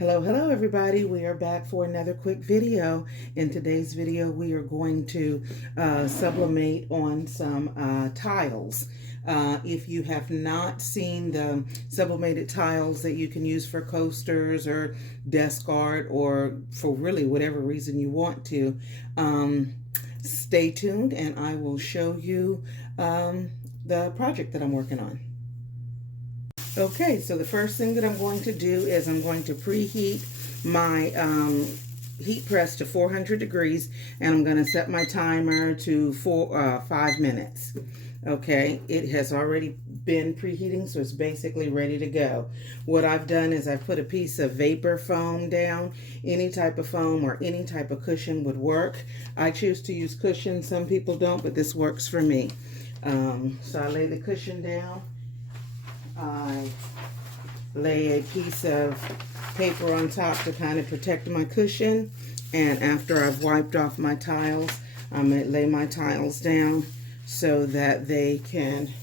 Hello everybody. We are back for another quick video. In today's video, we are going to sublimate on some tiles. If you have not seen the sublimated tiles that you can use for coasters or desk art or for really whatever reason you want to, stay tuned and I will show you the project that I'm working on. Okay, so the first thing that I'm going to do is I'm going to preheat my heat press to 400 degrees, and I'm going to set my timer to 5 minutes. Okay, it has already been preheating, so it's basically ready to go. What I've done is I've put a piece of vapor foam down. Any type of foam or any type of cushion would work. I choose to use cushion. Some people don't, but this works for me. So I lay the cushion down. I lay a piece of paper on top to kind of protect my cushion, and after I've wiped off my tiles, I'm going to lay my tiles down so that they can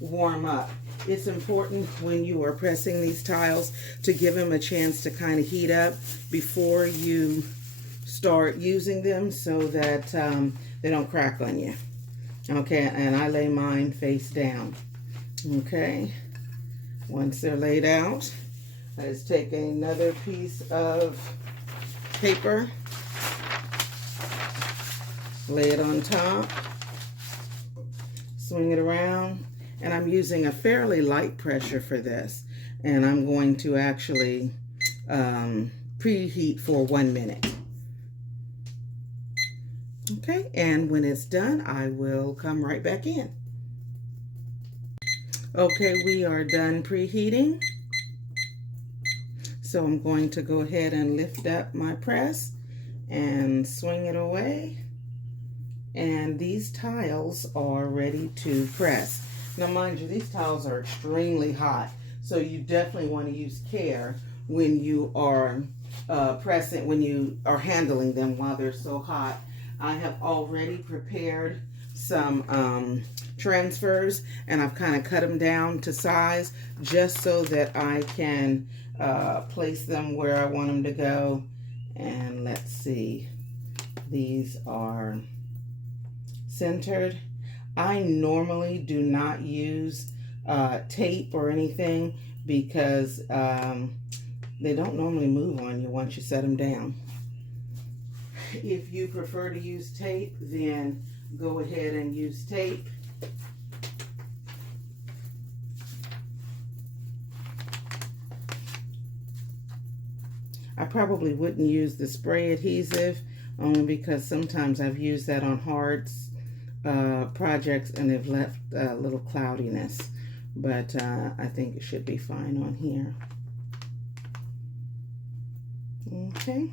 warm up. It's important when you are pressing these tiles to give them a chance to kind of heat up before you start using them so that they don't crack on you. Okay, and I lay mine face down. Okay. Once they're laid out, let's take another piece of paper, lay it on top, swing it around, and I'm using a fairly light pressure for this, and I'm going to actually preheat for 1 minute. Okay, and when it's done, I will come right back in. Okay, we are done preheating. So I'm going to go ahead and lift up my press and swing it away. And these tiles are ready to press. Now mind you, these tiles are extremely hot. So you definitely want to use care when you are pressing, when you are handling them while they're so hot. I have already prepared some transfers, and I've kind of cut them down to size just so that I can place them where I want them to go. And let's see, these are centered. I normally do not use tape or anything because they don't normally move on you once you set them down. If you prefer to use tape, then go ahead and use tape. I probably wouldn't use the spray adhesive only because sometimes I've used that on hard projects and they've left a little cloudiness, but I think it should be fine on here. Okay.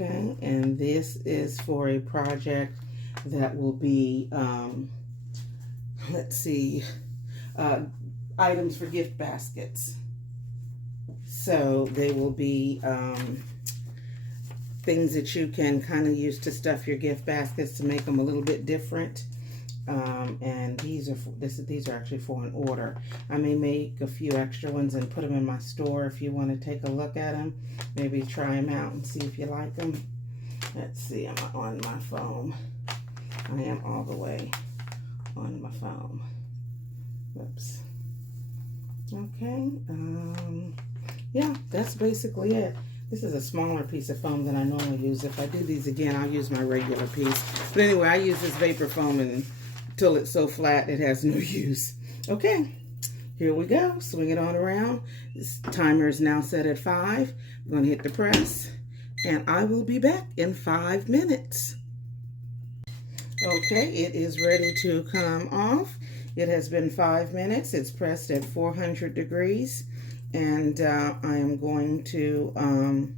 Okay, and this is for a project that will be, let's see, items for gift baskets. So they will be things that you can kind of use to stuff your gift baskets to make them a little bit different. And these are actually for an order. I may make a few extra ones and put them in my store if you want to take a look at them. Maybe try them out and see if you like them. Let's see, I'm on my phone. I am all the way on my phone. Whoops. Okay, yeah, that's basically it. This is a smaller piece of foam than I normally use. If I do these again, I'll use my regular piece. But anyway, I use this vapor foam until it's so flat it has no use. Okay, here we go. Swing it on around. This timer is now set at 5. I'm going to hit the press, and I will be back in 5 minutes. Okay, it is ready to come off. It has been 5 minutes. It's pressed at 400 degrees. And I am going to, I'm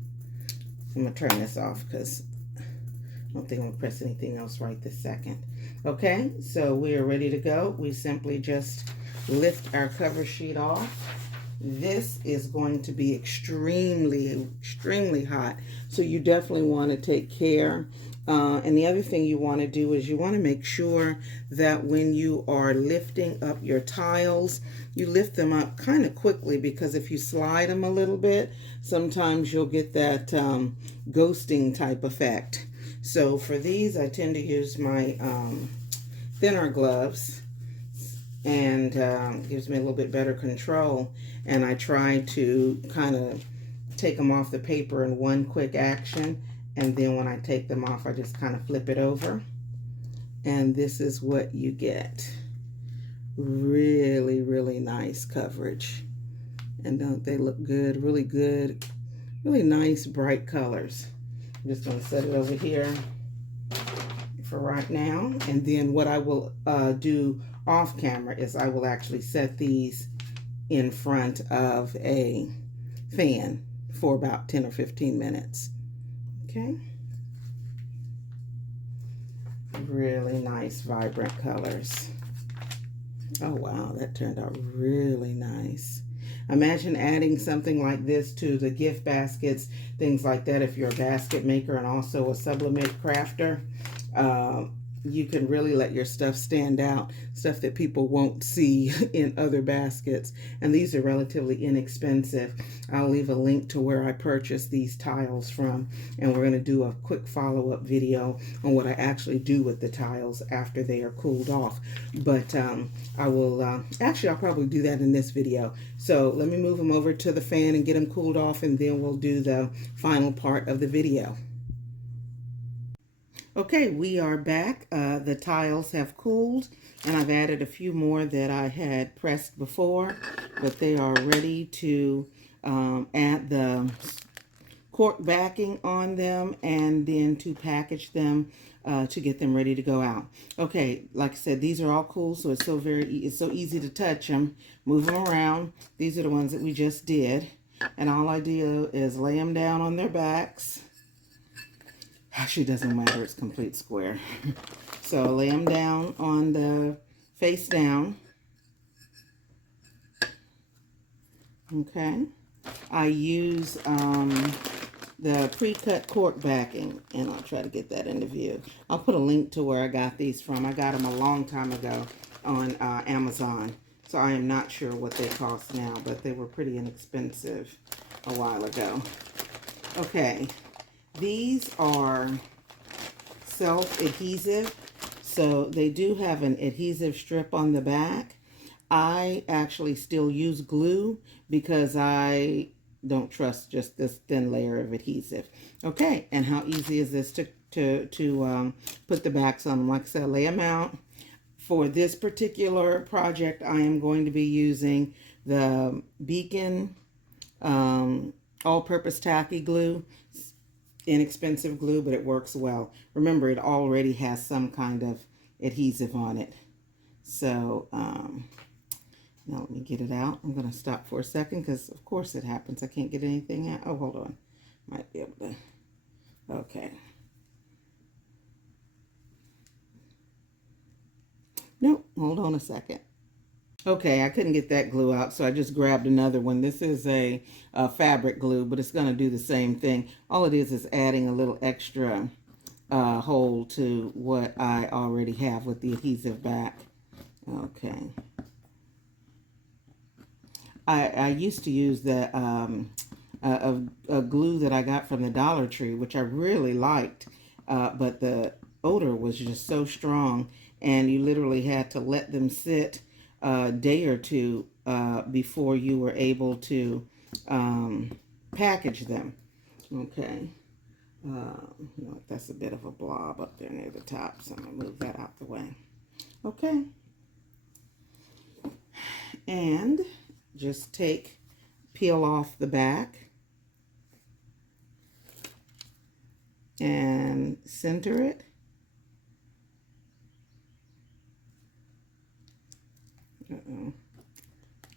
going to turn this off because I don't think I'm going to press anything else right this second. Okay, so we are ready to go. We simply just lift our cover sheet off This is going to be extremely hot. So you definitely want to take care. And the other thing you want to do is you want to make sure that when you are lifting up your tiles, you lift them up kind of quickly, because if you slide them a little bit, sometimes you'll get that ghosting type effect. So for these, I tend to use my thinner gloves, and gives me a little bit better control. And I try to kind of take them off the paper in one quick action, and then when I take them off, I just kind of flip it over, and this is what you get. Really nice coverage. And don't they look good? Really good, really nice bright colors. I'm just going to set it over here for right now, and then what I will do off camera is I will actually set these in front of a fan for about 10 or 15 minutes. Okay. Really nice, vibrant colors. Oh, wow, that turned out really nice. Imagine adding something like this to the gift baskets, things like that. If you're a basket maker and also a sublimate crafter, you can really let your stuff stand out, stuff that people won't see in other baskets. And these are relatively inexpensive. I'll leave a link to where I purchased these tiles from, and we're going to do a quick follow-up video on what I actually do with the tiles after they are cooled off. But I will, actually I'll probably do that in this video. So let me move them over to the fan and get them cooled off, and then we'll do the final part of the video. Okay, we are back. The tiles have cooled, and I've added a few more that I had pressed before, but they are ready to add the cork backing on them, and then to package them to get them ready to go out. Okay, like I said, these are all cool, so it's so easy to touch them, move them around. These are the ones that we just did, and all I do is lay them down on their backs. Actually, doesn't matter, it's complete square. So lay them down on the face down. Okay. I use the pre-cut cork backing, and I'll try to get that into view. I'll put a link to where I got these from. I got them a long time ago on Amazon. So I am not sure what they cost now, but they were pretty inexpensive a while ago. Okay. These are self-adhesive, so they do have an adhesive strip on the back. I actually still use glue because I don't trust just this thin layer of adhesive. Okay, and how easy is this to put the backs on them? Like I said, lay them out. For this particular project, I am going to be using the Beacon all-purpose tacky glue. Inexpensive glue, but it works well. Remember, it already has some kind of adhesive on it. So now let me get it out. I'm going to stop for a second because of course it happens. I can't get anything out. Oh, hold on. Might be able to. Okay. Nope. Hold on a second. Okay, I couldn't get that glue out, so I just grabbed another one. This is a fabric glue, but it's going to do the same thing. All it is adding a little extra hole to what I already have with the adhesive back. Okay. I used to use the a glue that I got from the Dollar Tree, which I really liked, but the odor was just so strong, and you literally had to let them sit a day or two before you were able to package them. Okay. That's a bit of a blob up there near the top, so I'm going to move that out the way. Okay. And just peel off the back and center it.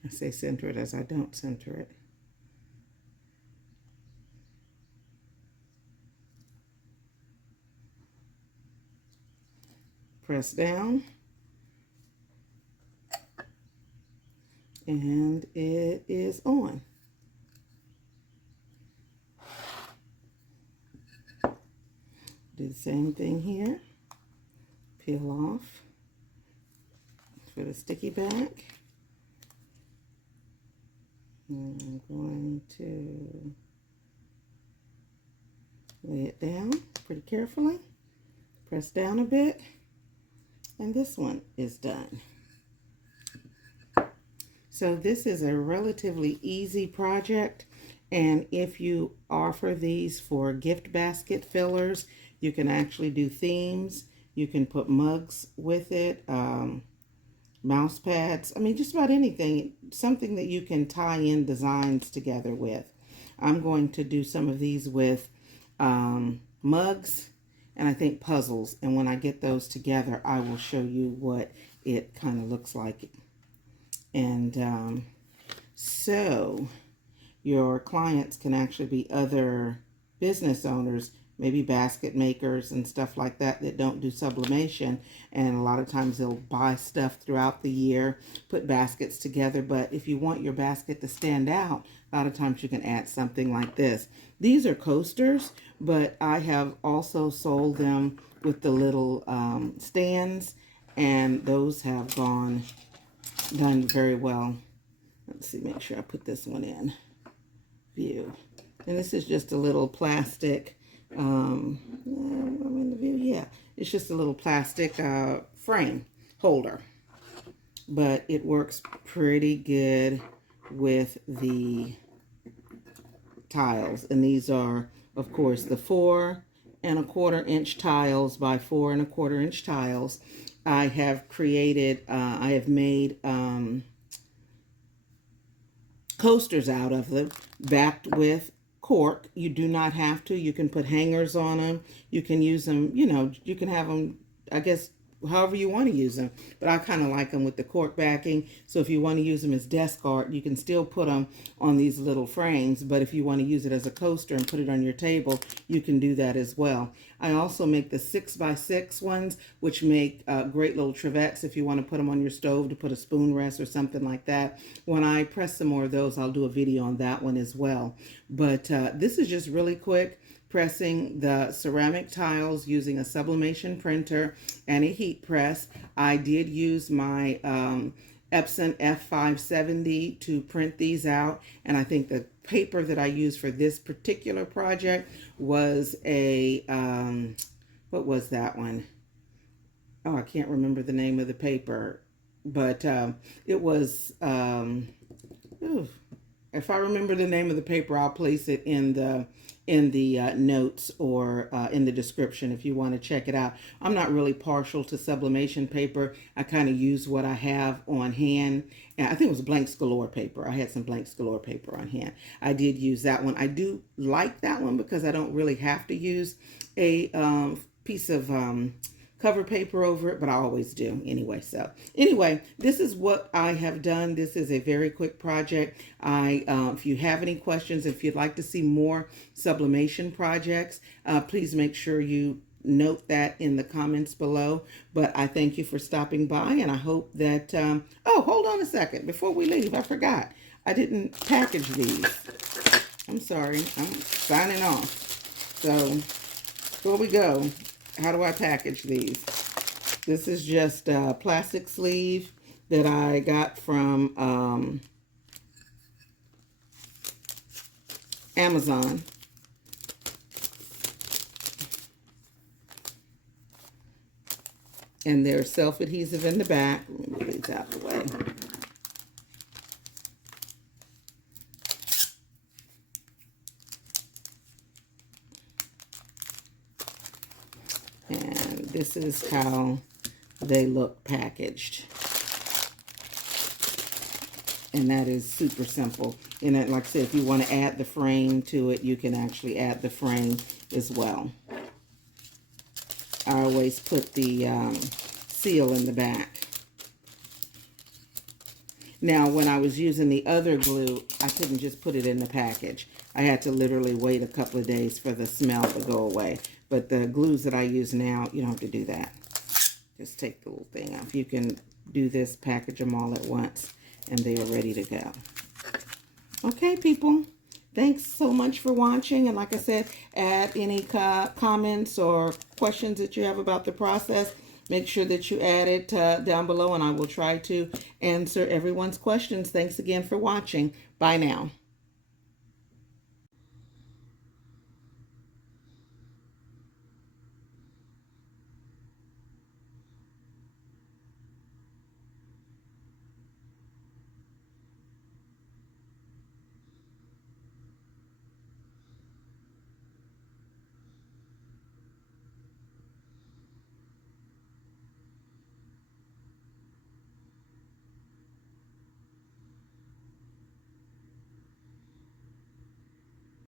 I say center it as I don't center it. Press down. And it is on. Do the same thing here. Peel off for the sticky back. And I'm going to lay it down pretty carefully. Press down a bit. And this one is done. So this is a relatively easy project. And if you offer these for gift basket fillers, you can actually do themes. You can put mugs with it, mouse pads. I mean, just about anything, something that you can tie in designs together with. I'm going to do some of these with mugs and I think puzzles. And when I get those together, I will show you what it kind of looks like. And so your clients can actually be other business owners, maybe basket makers and stuff like that that don't do sublimation. And a lot of times they'll buy stuff throughout the year, put baskets together. But if you want your basket to stand out, a lot of times you can add something like this. These are coasters, but I have also sold them with the little stands, and those have done very well. Let's see, make sure I put this one in view. And this is just a little plastic, I'm in the view, yeah. It's just a little plastic frame holder. But it works pretty good with the tiles. And these are, of course, the 4 1/4 inch tiles by 4 1/4 inch tiles. I have created, I have made coasters out of them, backed with cork. You do not have to. You can put hangers on them. You can use them, you know, you can have them, I guess, however you want to use them. But I kind of like them with the cork backing. So if you want to use them as desk art, you can still put them on these little frames. But if you want to use it as a coaster and put it on your table, you can do that as well. I also make the 6x6 ones, which make great little trevettes if you want to put them on your stove to put a spoon rest or something like that. When I press some more of those, I'll do a video on that one as well. But this is just really quick. Pressing the ceramic tiles using a sublimation printer and a heat press. I did use my Epson F570 to print these out, and I think the paper that I used for this particular project was a what was that one? Oh, I can't remember the name of the paper, but it was if I remember the name of the paper, I'll place it in the notes or in the description if you want to check it out. I'm not really partial to sublimation paper. I kind of use what I have on hand. And I think it was Blanks Galore paper. I had some Blanks Galore paper on hand. I did use that one. I do like that one because I don't really have to use a piece of cover paper over it, but I always do anyway. So anyway, this is what I have done. This is a very quick project. If you have any questions, if you'd like to see more sublimation projects, please make sure you note that in the comments below. But I thank you for stopping by, and I hope that, oh, hold on a second. Before we leave, I forgot. I didn't package these. I'm sorry. I'm signing off. So before we go, how do I package these? This is just a plastic sleeve that I got from Amazon. And they're self-adhesive in the back. Let me move these out of the way. And this is how they look packaged. And that is super simple. And that, like I said, if you want to add the frame to it, you can actually add the frame as well. I always put the seal in the back. Now, when I was using the other glue, I couldn't just put it in the package. I had to literally wait a couple of days for the smell to go away. But the glues that I use now, you don't have to do that. Just take the little thing off. You can do this, package them all at once. and they are ready to go. Okay, people. Thanks so much for watching. And like I said, add any comments or questions that you have about the process. Make sure that you add it down below, and I will try to answer everyone's questions. Thanks again for watching. Bye now.